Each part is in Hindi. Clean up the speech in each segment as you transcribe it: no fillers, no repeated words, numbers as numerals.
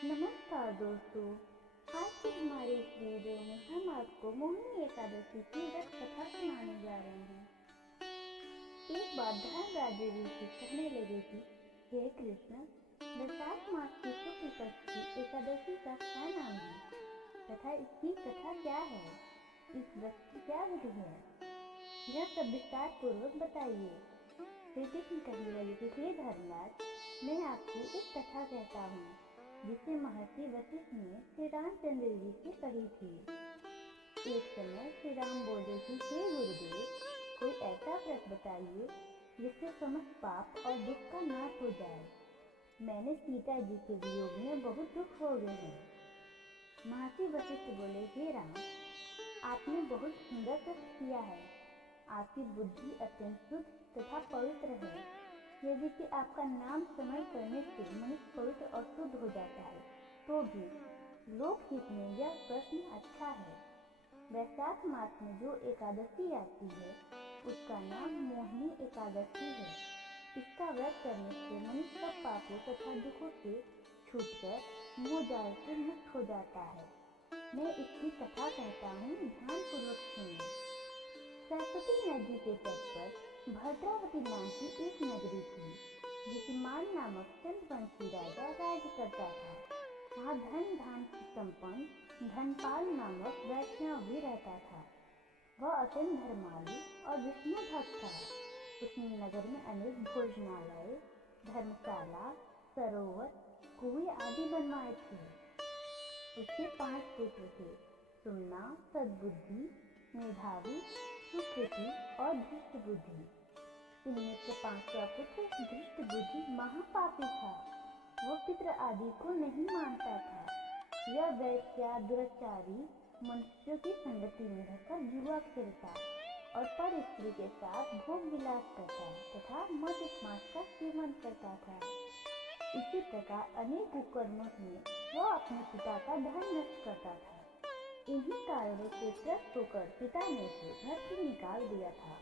नमस्कार दोस्तों, आज के हमारे इस वीडियो में हम आपको मोहिनी एकादशी की व्रत कथा सुनाने जा रहे हैं। एक बार धर्मराज ऋषि कहने लगे कि हे कृष्ण, वैशाख मास की शुक्ल पक्ष की एकादशी का क्या नाम है तथा इसकी कथा क्या है, इस व्रत की क्या विधि है, यह सब विस्तार पूर्वक बताइए। श्री कृष्ण कहने लगे कि हे धर्मराज, मैं आपको एक कथा कहता हूँ जिसे महर्षि वशिष्ठ ने श्री रामचंद्र जी से कही थी। एक समय श्री राम बोले कि हे गुरुदेव, कोई ऐसा व्रत बताइए जिससे समस्त पाप और दुख का नाश हो जाए। मैंने सीता जी के वियोग में बहुत दुख भोगे हैं। महर्षि वशिष्ठ बोले, हे राम, आपने बहुत सुंदर व्रत किया है। आपकी बुद्धि अत्यंत शुद्ध तथा पवित्र है। यदि कि आपका नाम स्मरण करने से मनुष्य पवित्र और शुद्ध हो जाता है, तो भी लोकहित में यह प्रश्न अच्छा है। वैशाख मास में जो एकादशी आती है उसका नाम मोहिनी एकादशी है। इसका व्रत करने से मनुष्य सब पापों तथा दुखों से छूटकर मोह जाल से मुक्त हो जाता है। मैं इसकी कथा कहता हूँ, ध्यान पूर्वक सुनिए। सरस्वती नदी के तट पर भद्रावती नाम की एक नगरी थी, जिसमान नामक चंद्रवंशी राजा राज्य करता था। वहाँ धन धान संपन्न धनपाल नामक वैष्णव भी रहता था। वह अत्यंत धर्मालु और विष्णु भक्त था। उसने नगर में अनेक भोजनालय, धर्मशाला, सरोवर, कुएं आदि बनवाए थे। उसके 5 पुत्र थे, सुमना, सद्बुद्धि, मेधावी, सुकृति और धृष्ट बुद्धि। इनमें से 5वां पुत्र धृष्ट बुद्धि महापापी था। वह पितृ आदि को नहीं मानता था। यह वैश्या दुराचारी मनुष्यों की संगति में रहकर जुआ खेलता और पर स्त्री के साथ भोग विलास करता तथा मद्यमांस का सेवन करता था। इसी प्रकार अनेक कुकर्मों में वह अपने पिता का धन नष्ट करता था। इन्हीं कारणों से त्रस्त होकर पिता ने उसे घर से निकाल दिया था।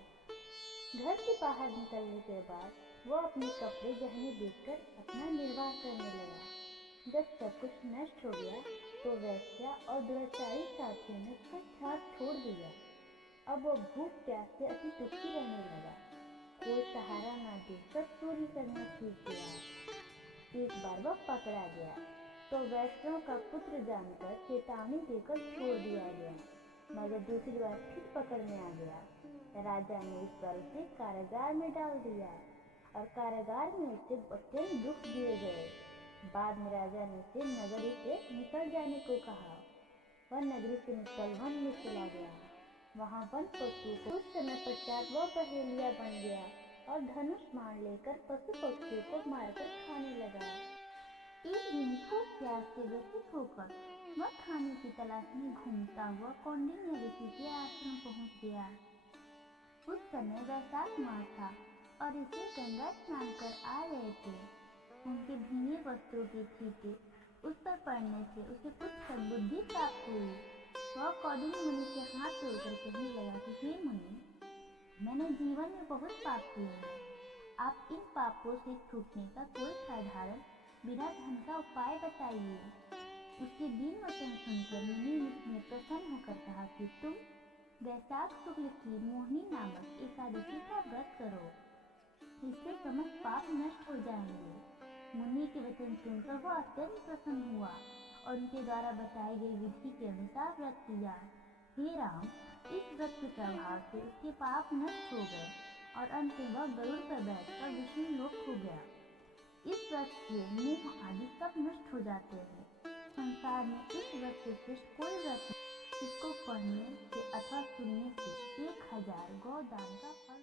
घर से बाहर निकलने के बाद वह अपने कपड़े गहने बेचकर अपना निर्वाह करने लगा। जब सब कुछ नष्ट हो गया तो वैश्या और दुराचारी साथियों ने उसका साथ छोड़ दिया। अब वह भूख प्यास से अति दुखी रहने लगा। कोई सहारा न देकर चोरी करना सीख गया। एक बार वह पकड़ा गया तो वैष्णव का पुत्र जानकर चेतावनी देकर छोड़ दिया गया, मगर दूसरी बार फिर पकड़ में आ गया। राजा ने इस बार उसे कारागार में डाल दिया और कारागार में उसे अत्यंत दुख दिए गए। बाद में राजा ने उसे नगरी से निकल जाने को कहा। वह नगरी से निकल वन में चला गया। वहाँ वन पशु को कुछ समय पश्चात वह पहेलिया बन गया और धनुष बाण लेकर पशु पक्षियों को मारकर खाने लगा। एक दिन भूख प्यास से ग्रसित होकर वह खाने की तलाश में घूमता हुआ कौंडिन्य ऋषि के आश्रम पहुंच गया। उस समय वैशाख मास था और ऋषि गंगा स्नान कर आ रहे थे। उनके भीगे वस्त्रों के छींटे उस पर पड़ने से उसे कुछ सद्बुद्धि प्राप्त हुई। वह कौंडिन्य मुनि के हाथ जोड़कर कहने लगा कि हे मुनि, मैंने जीवन में बहुत पाप किए हैं। आप इन पापों से छूटने का कोई साधारण बिना धन का उपाय बताइए। उसके दीन वचन सुनकर मुनि ने प्रसन्न होकर कहा कि तुम वैशाख शुक्ल की मोहिनी नामक एकादशी का व्रत करो, इससे समस्त पाप नष्ट हो जाएंगे। मुनि के वचन सुनकर वह अत्यंत प्रसन्न हुआ और उनके द्वारा बताई गई विधि के अनुसार व्रत किया। हे राम, इस व्रत के प्रभाव से उसके पाप नष्ट हो गए और अंत में वह गरुड़ पर बैठकर विष्णु लोक हो गया। इस व्रत से मोह आदि सब नष्ट हो जाते हैं। संसार में इस व्रत से श्रेष्ठ कोई व्रत नहीं, इसको पढ़ने से अथवा सुनने से 1000 गौ दान का फल